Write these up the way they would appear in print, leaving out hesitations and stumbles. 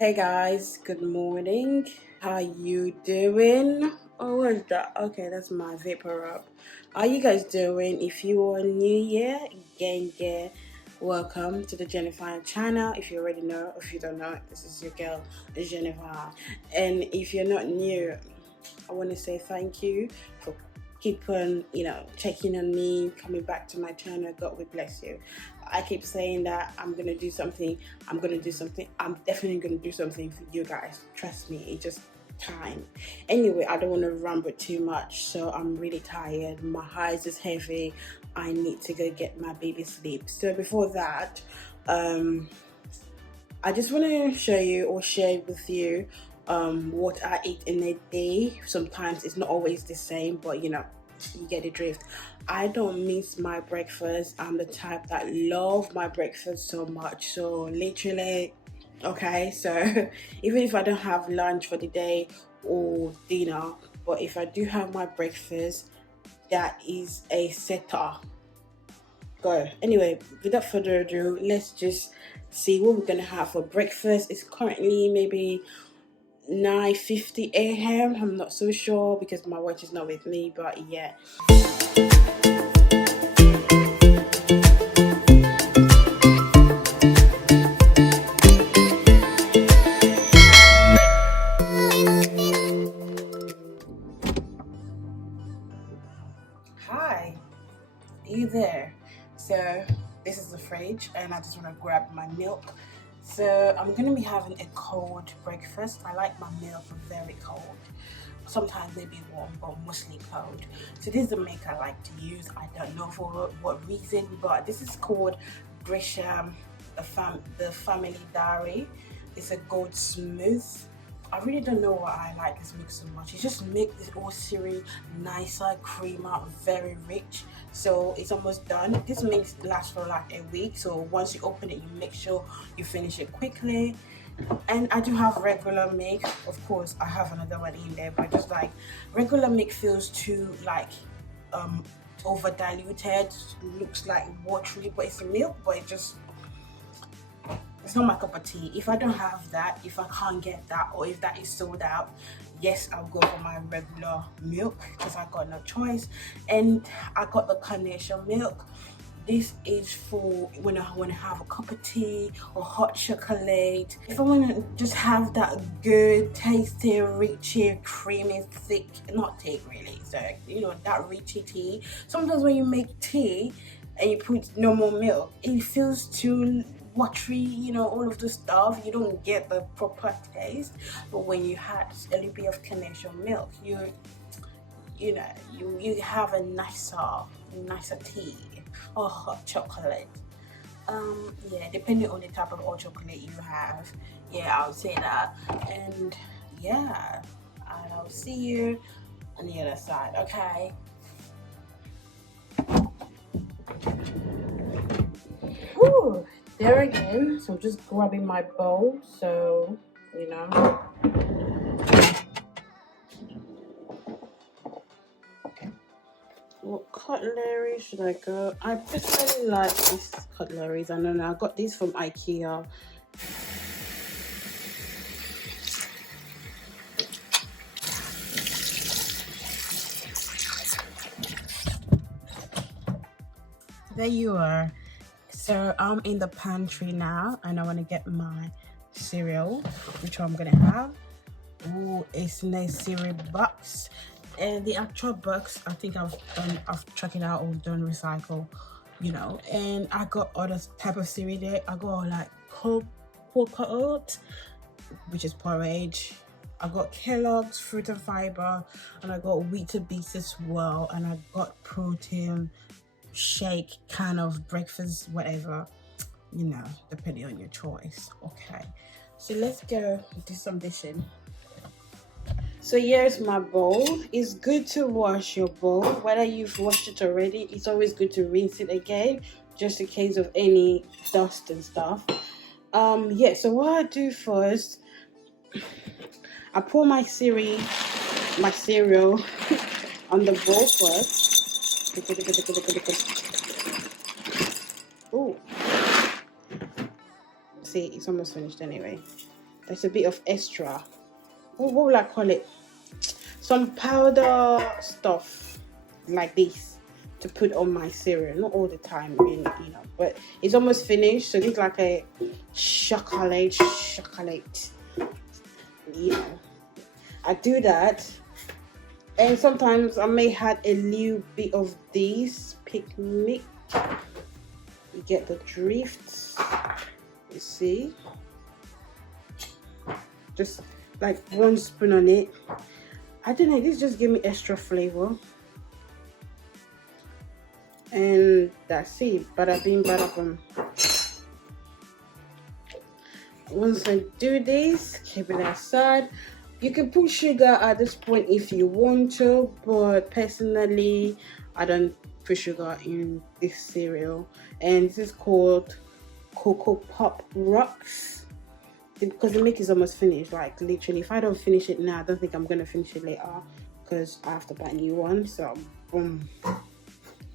Hey guys, good morning. How you doing? Oh, what is that? Okay, that's my vapor up. How you guys doing? If you are new here, gang, welcome to the Jennifer channel. If you already know, if you don't know, this is your girl Jennifer. And if you're not new, I want to say thank you for keep on, checking on me, coming back to my channel. God will bless you. I keep saying that I'm gonna do something. I'm gonna do something. I'm definitely gonna do something for you guys. Trust me. It's just time. Anyway, I don't want to ramble too much, so I'm really tired. My eyes is heavy. I need to go get my baby sleep. So before that, I just want to show you or share with you what I eat in a day. Sometimes it's not always the same, but you get the drift. I don't miss my breakfast. I'm the type that love my breakfast so much. So literally, okay, so even if I don't have lunch for the day or dinner, but if I do have my breakfast, that is a setter. Go. Anyway, without further ado, let's just see what we're gonna have for breakfast. It's currently maybe 9:50 a.m. I'm not so sure because my watch is not with me, but yeah. Hi, are you there? So this is the fridge and I just want to grab my milk. So I'm gonna be having a cold breakfast. I like my milk very cold. Sometimes maybe warm, but mostly cold. So this is the milk I like to use. I don't know for what reason, but this is called Grisham, the Family Dairy. It's a gold smooth. I really don't know why I like this milk so much. It just makes this whole cereal nicer, creamer, very rich. So it's almost done. This milk lasts for like a week. So once you open it, you make sure you finish it quickly. And I do have regular milk. Of course, I have another one in there, but just like regular milk feels too like over diluted, looks like watery, but it's milk, but it's not my cup of tea. If I don't have that, if I can't get that, or if that is sold out, yes, I'll go for my regular milk because I got no choice. And I got the carnation milk. This is for when I want to have a cup of tea or hot chocolate. If I want to just have that good, tasty, richy, creamy, thick, not thick really, so that richy tea. Sometimes when you make tea and you put no more milk, it feels too watery, all of the stuff. You don't get the proper taste. But when you had a little bit of carnation milk, you have a nicer tea or hot chocolate. Yeah, depending on the type of hot chocolate you have. Yeah, I would say that. And yeah, I'll see you on the other side. Okay. Whew, there again. So I'm just grabbing my bowl. So what cutlery should I go? I personally like these cutleries. I don't know. I got these from IKEA. There you are. So I'm in the pantry now and I want to get my cereal, which I'm gonna have. Oh, it's nice cereal box. And the actual box, I think I've checked it out or done recycle, and I got other type of cereal there. I got like polka oat, which is porridge. I got Kellogg's fruit and fiber, and I got Weetabix as well, and I got protein shake kind of breakfast, whatever, depending on your choice. Okay, so let's go do some dishing. So here's my bowl. It's good to wash your bowl, whether you've washed it already. It's always good to rinse it again, just in case of any dust and stuff. Yeah, so what I do first, I pour my cereal on the bowl first. Oh, see, it's almost finished anyway. there's a bit of extra. What will I call it? Some powder stuff like this to put on my cereal. Not all the time, really, you know, but it's almost finished. So it's like a chocolate. You know, I do that, and sometimes I may add a little bit of this picnic. You get the drift. You see, just like 1 spoon on it. I don't know, this just give me extra flavor. And that's it. Bada bing, bada boom. Once I do this, keep it aside. You can put sugar at this point if you want to, but personally, I don't put sugar in this cereal. And this is called Cocoa Pop Rocks, because the milk is almost finished. Like literally, if I don't finish it now, I don't think I'm gonna finish it later because I have to buy a new one. So boom,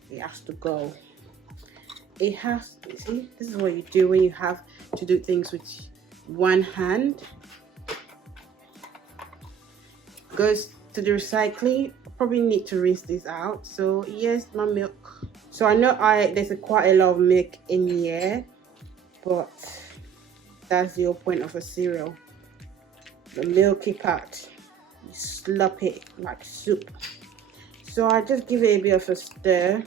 it has to go. It has to, see, this is what you do when you have to do things with one hand. Goes to the recycling. Probably need to rinse this out. So yes, my milk. So I know there's quite a lot of milk in here, but that's the whole point of a cereal. The milky part, you slurp it like soup. So I just give it a bit of a stir,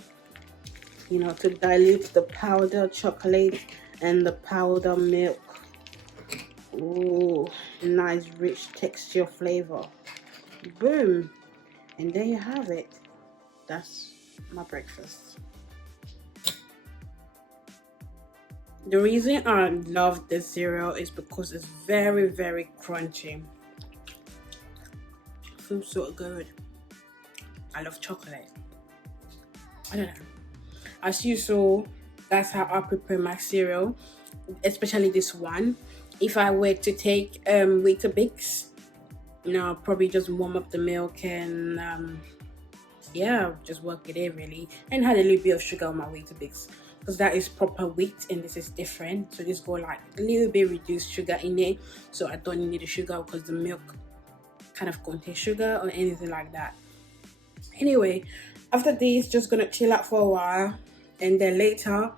you know, to dilute the powder chocolate and the powder milk. Ooh, nice rich texture flavor. Boom, and there you have it. That's my breakfast. The reason I love this cereal is because it's very, very crunchy. It feels so good. I love chocolate. I don't know. As you saw, that's how I prepare my cereal, especially this one. If I were to take Weetabix, you know, I'll probably just warm up the milk and yeah, just work with it really, and had a little bit of sugar on my Weetabix, because that is proper wheat and this is different. So just go like a little bit reduced sugar in it, so I don't need the sugar because the milk kind of contains sugar or anything like that. Anyway, after this, just gonna chill out for a while, and then later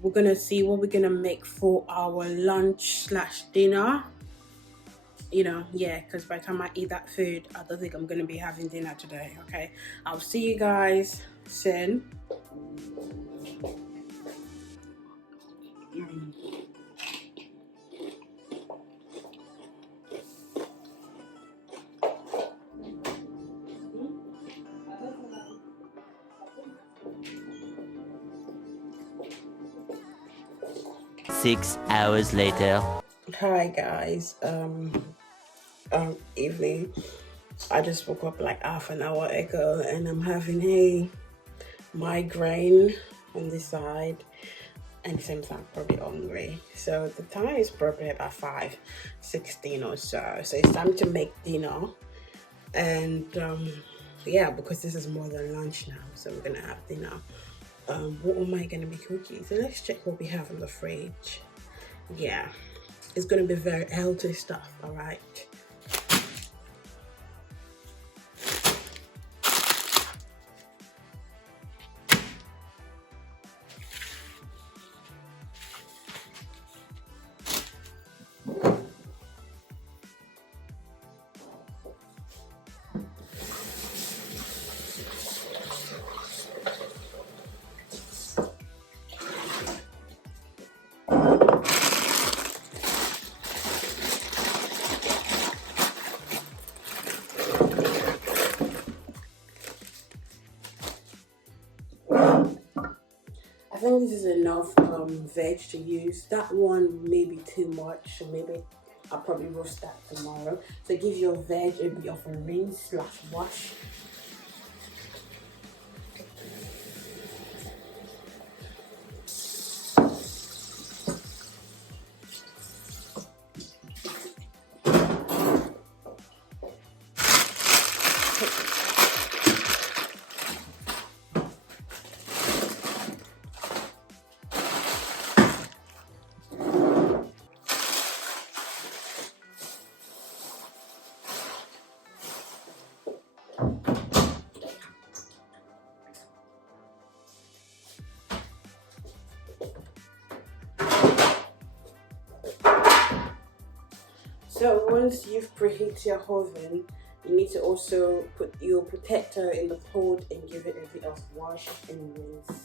we're gonna see what we're gonna make for our lunch / dinner. You know, yeah, because by the time I eat that food, I don't think I'm gonna be having dinner today. Okay, I'll see you guys soon. Six hours later. Hi guys, evening. I just woke up like half an hour ago and I'm having a migraine on this side, and since I'm probably hungry, so the time is probably about 5:16 or so. So it's time to make dinner, and yeah, because this is more than lunch now, so we're gonna have dinner. What am I gonna be cooking? So let's check what we have in the fridge. Yeah, it's gonna be very healthy stuff. All right. I think this is enough veg to use. That one may be too much, so maybe I'll probably roast that tomorrow. So give your veg a bit of a rinse / wash. So once you've preheated your oven, you need to also put your protector in the pot and give it a bit of wash and rinse.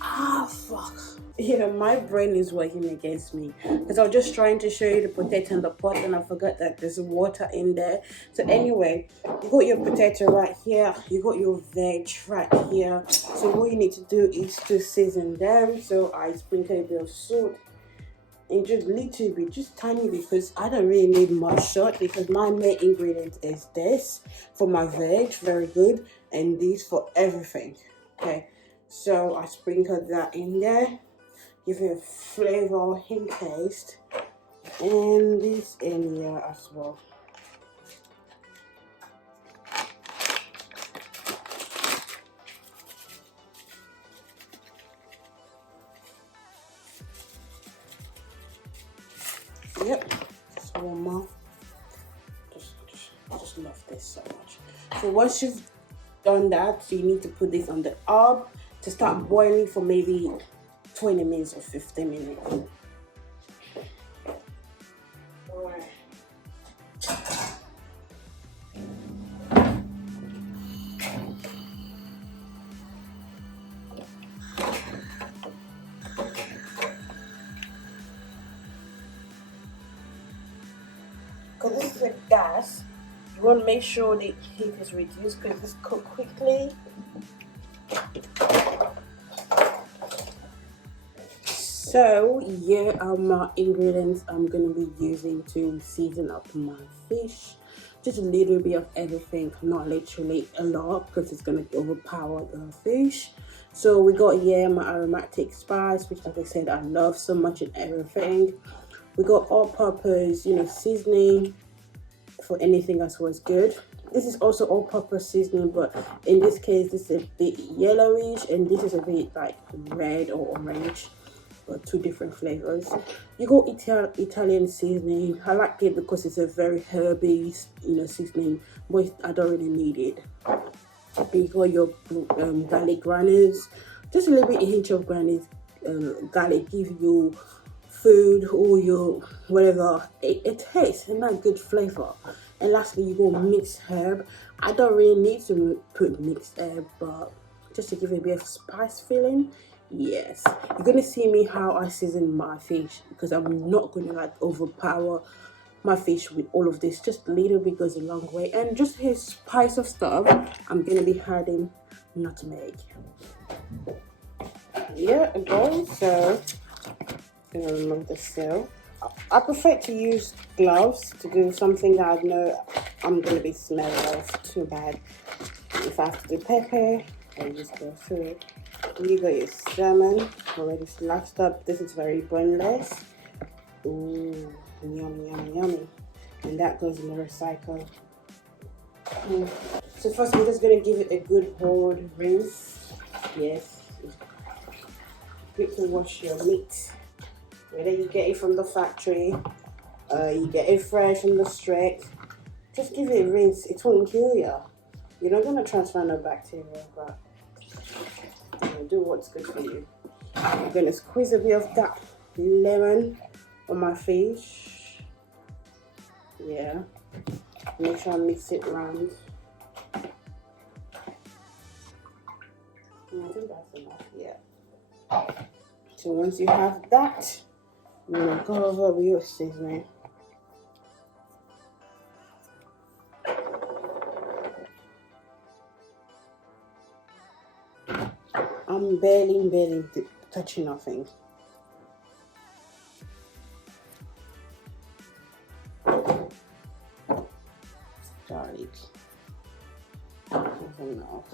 Ah, fuck. Yeah, my brain is working against me because I was just trying to show you the potato in the pot and I forgot that there's water in there. So anyway, you got your potato right here, you got your veg right here. So what you need to do is to season them. So I sprinkle a bit of salt and just a little bit, just tiny, because I don't really need much salt because my main ingredient is this for my veg, very good, and this for everything. Okay, so I sprinkled that in there, give it a flavor and taste, and this in here as well. Yep, just one more. Just love this so much. So once you've done that, you need to put this on the hob to start boiling for maybe 20 minutes or 15 minutes. Alright. Because this is a gas, you want to make sure the heat is reduced because this cooks quickly. So here are my ingredients I'm going to be using to season up my fish. Just a little bit of everything, not literally a lot because it's going to overpower the fish. So we got here my aromatic spice, which like I said I love so much in everything. We got all-purpose, seasoning for anything as well as good. This is also all-purpose seasoning, but in this case, this is a bit yellowish, and this is a bit like red or orange, but two different flavors. You got Italian seasoning. I like it because it's a very herby, seasoning, but I don't really need it. You got your garlic granules, just a little bit hint of garlic give you food or your whatever it tastes and that good flavor. And lastly, you go mixed herb. I don't really need to put mixed herb, but just to give it a bit of spice feeling. Yes, you're gonna see me how I season my fish because I'm not gonna like overpower my fish with all of this. Just a little bit goes a long way. And just his spice of stuff, I'm gonna be adding nutmeg. Yeah, guys, so I'm gonna remove the seal. I prefer to use gloves to do something that I know I'm gonna be smelling of too bad. If I have to do pepper, I just go through it. You got your salmon already sliced up. This is very boneless. Ooh, yummy, yummy, yummy. And that goes in the recycle. So first we're just gonna give it a good hard rinse. Yes, it's good to wash your meat. Whether you get it from the factory, you get it fresh from the street, just give it a rinse. It won't kill you. You're not gonna transfer no bacteria, but do what's good for you. I'm gonna squeeze a bit of that lemon on my fish. Yeah, make sure I mix it around. I think that's enough. Yeah. So once you have that, I'm gonna go over with your seasoning. I'm barely touching nothing. Garlic. That's enough.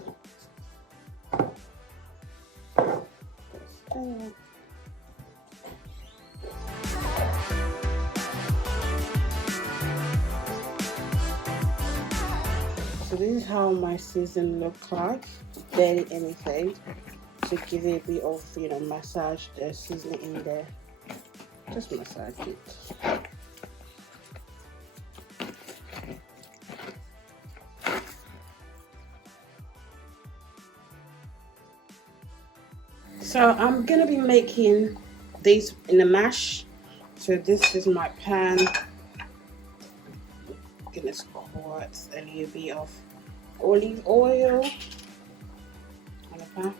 So this is how my season looks like. Barely anything. So to give it a bit of, you know, massage the seasoning in there. Just massage it. So I'm gonna be making this in a mash. So this is my pan. I'm gonna squirt a little bit of olive oil on the pan.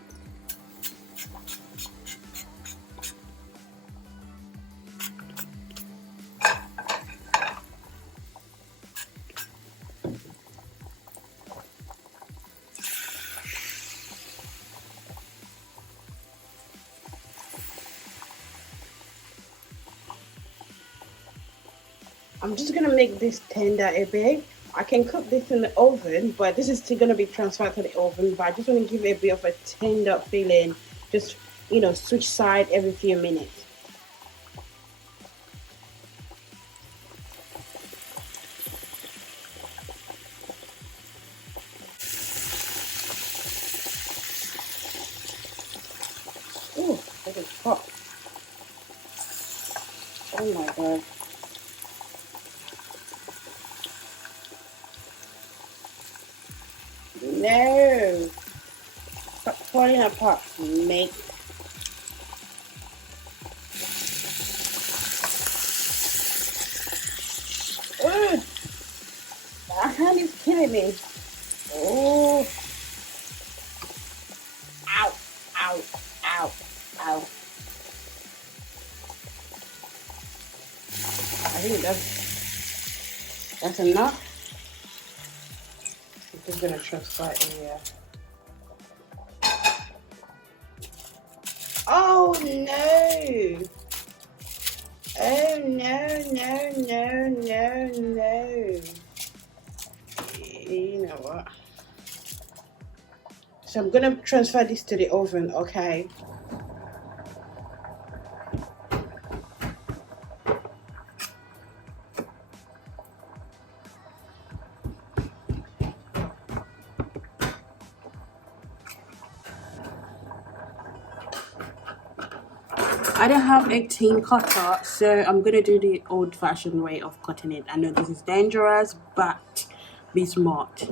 I'm just gonna make this tender a bit. I can cook this in the oven, but this is still gonna be transferred to the oven. But I just want to give it a bit of a tender feeling. Just, you know, switch side every few minutes. Oh, that is hot. Oh my god. No! Stop falling apart, mate. Ugh! That hand is killing me. Oh! Ow! Ow! Ow! Ow! I think that's enough. I'm just gonna transfer it here. Oh no! Oh no, no, no, no, no. You know what? So I'm gonna transfer this to the oven, okay? I don't have a tin cutter, so I'm gonna do the old-fashioned way of cutting it. I know this is dangerous, but be smart.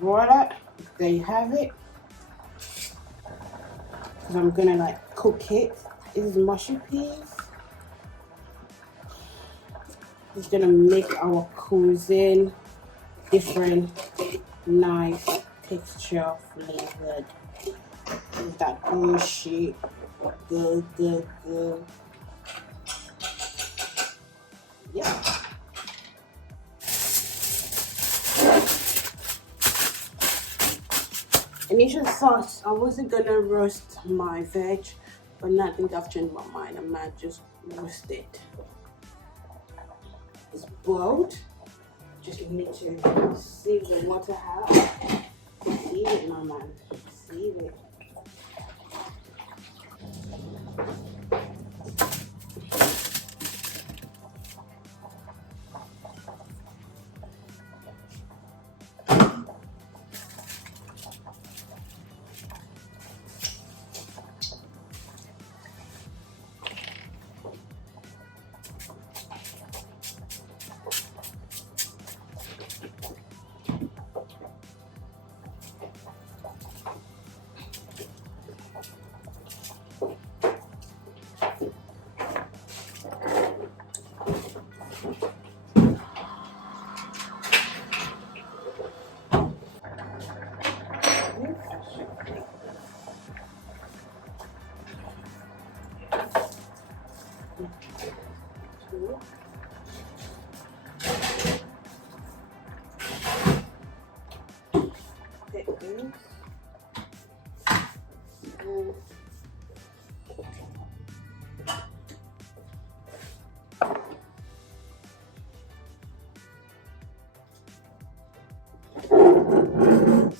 Voila, there you have it. So I'm gonna like cook it. This is mushy peas. It's gonna make our cuisine different, nice texture, flavored. With that gushy, good. Yeah. Initial thoughts, I wasn't gonna roast my veg, but now I think I've changed my mind. I might just roast it. It's boiled. Just need to sieve the water out. Sieve it, my man. Sieve it.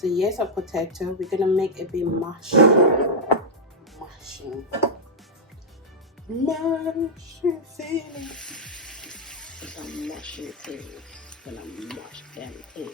So yes, a potato. We're gonna make a bit mashing. Mashing things. Some mashing things. Gonna mash them in.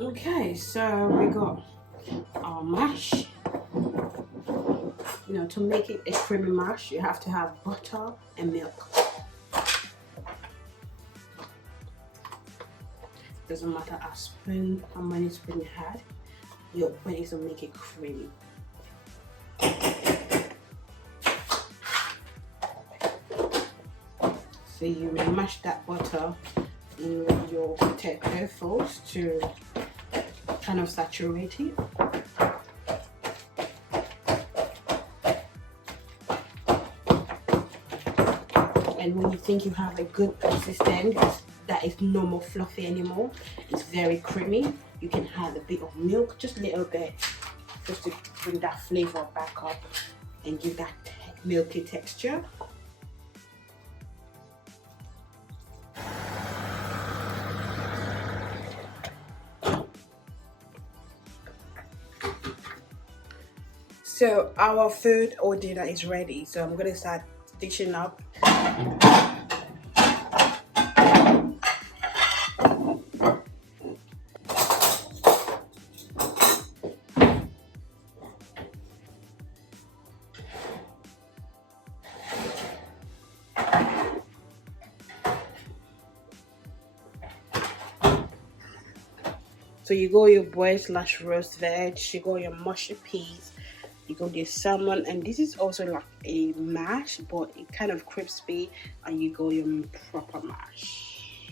Okay, so we got our mash. You know, to make it a creamy mash, you have to have butter and milk. Doesn't matter how many spoons you had, your point is to make it creamy. So you mash that butter in your potato first to kind of saturate it. And when you think you have a good consistency that is no more fluffy anymore, it's very creamy, you can add a bit of milk, just a little bit, just to bring that flavor back up and give that milky texture. So our food or dinner is ready. So I'm gonna start dishing up. So you got your boiled / roast veg, you got your mushy peas, you got your salmon, and this is also like a mash, but it kind of crispy, and you got your proper mash.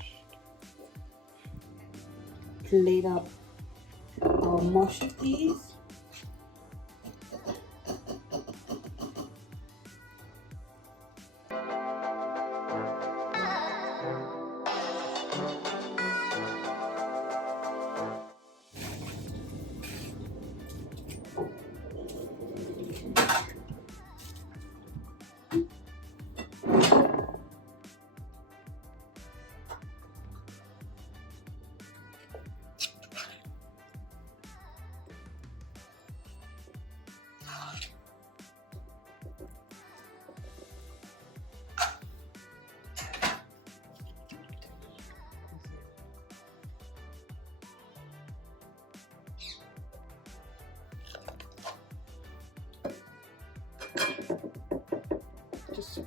Plate up our mushy peas. Just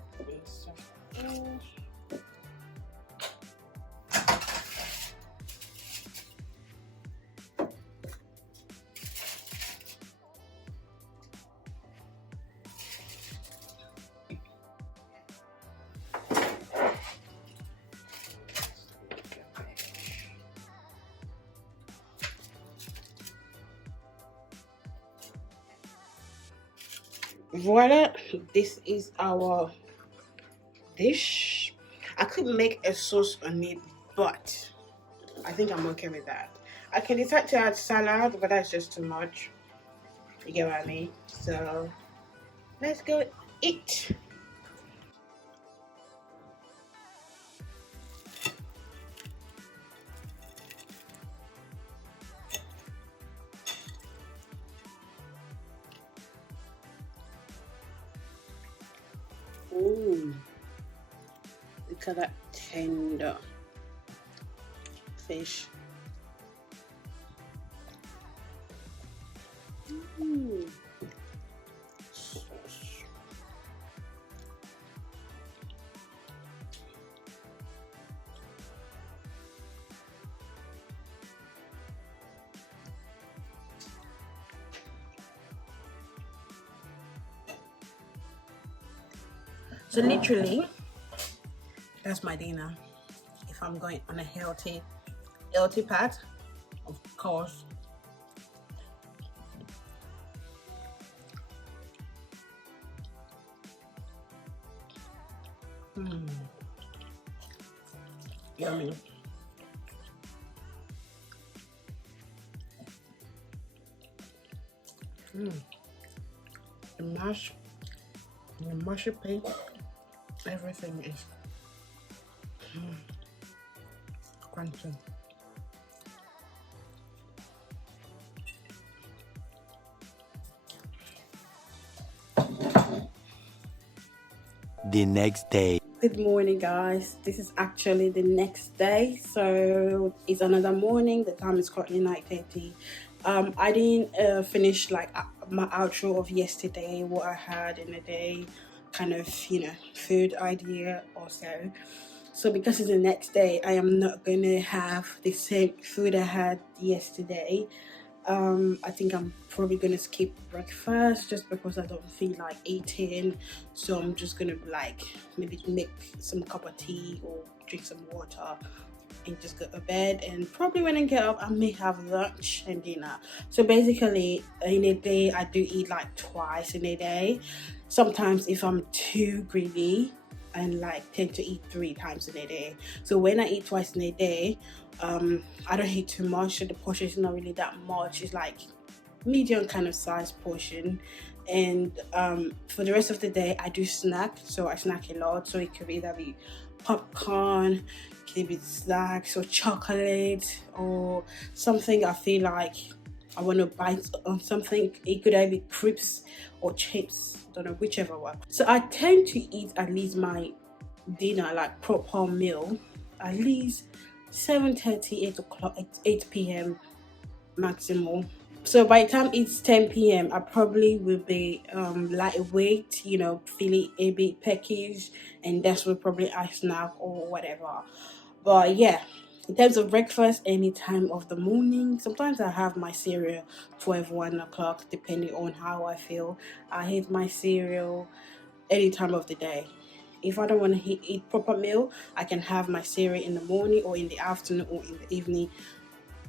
voila, this is our dish. I could make a sauce on it, but I think I'm okay with that. I can decide to add salad, but that's just too much. You get what I mean? So let's go eat. Ooh, look at that tender fish. So literally, that's my dinner. If I'm going on a healthy path, of course. Yummy. The mash, the mushy pig, everything is crunchy. The next day. Good morning, guys. This is actually the next day, so it's another morning. The time is currently 9:30. I didn't finish like my outro of yesterday, what I had in the day, kind of, you know, food idea or so. So because it's the next day, I am not gonna have the same food I had yesterday. I think I'm probably gonna skip breakfast just because I don't feel like eating, so I'm just gonna like maybe make some cup of tea or drink some water and just go to bed. And probably when I get up, I may have lunch and dinner. So basically in a day I do eat like twice in a day. Sometimes if I'm too greedy, and like tend to eat 3 times in a day. So when I eat twice in a day, I don't eat too much, so the portion is not really that much. It's like medium kind of size portion. And for the rest of the day I do snack, so I snack a lot. So it could either be popcorn, it could be snacks or chocolate or something I feel like I want to bite on something. It could either be crisps or chips, don't know, whichever one. So I tend to eat at least my dinner, like proper meal, at least 7:30, 8 o'clock, 8 p.m. maximum. So by the time it's 10 p.m. I probably will be lightweight, you know, feeling a bit peckish, and that's what probably I snack or whatever. But yeah, in terms of breakfast, any time of the morning. Sometimes I have my cereal 12, 1 o'clock, depending on how I feel. I eat my cereal any time of the day. If I don't want to eat proper meal, I can have my cereal in the morning or in the afternoon or in the evening,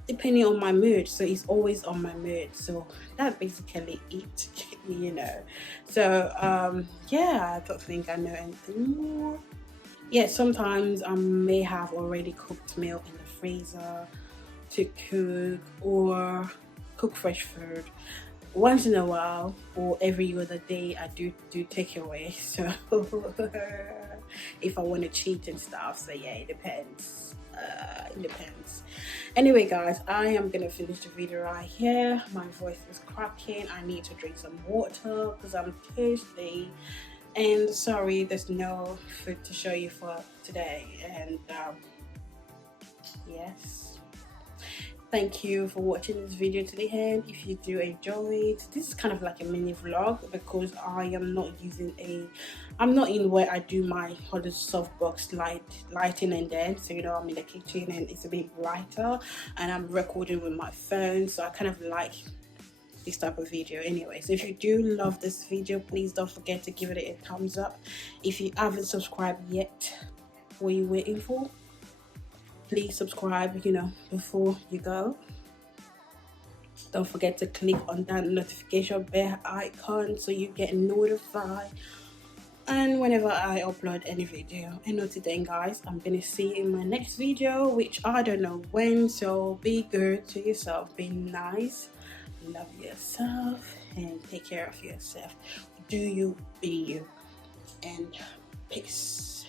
depending on my mood. So it's always on my mood. So that basically it, you know. So yeah, I don't think I know anything more. Yeah, sometimes I may have already cooked meal in the freezer to cook, or cook fresh food. Once in a while or every other day I do takeaway. So if I want to cheat and stuff, so yeah, it depends. It depends. Anyway, guys, I am gonna finish the video right here. My voice is cracking. I need to drink some water because I'm thirsty. And sorry, there's no food to show you for today. And yes, thank you for watching this video to the end. If you do enjoy it, this is kind of like a mini vlog because I am not using I'm not in where I do my other softbox lighting, and then, so you know, I'm in the kitchen and it's a bit brighter and I'm recording with my phone, so I kind of like this type of video anyway. So if you do love this video, please don't forget to give it a thumbs up. If you haven't subscribed yet, what are you waiting for? Please subscribe, you know, before you go. Don't forget to click on that notification bell icon so you get notified and whenever I upload any video. And until then, guys, I'm gonna see you in my next video, which I don't know when. So be good to yourself, be nice, love yourself, and take care of yourself. Do you, be you, and peace.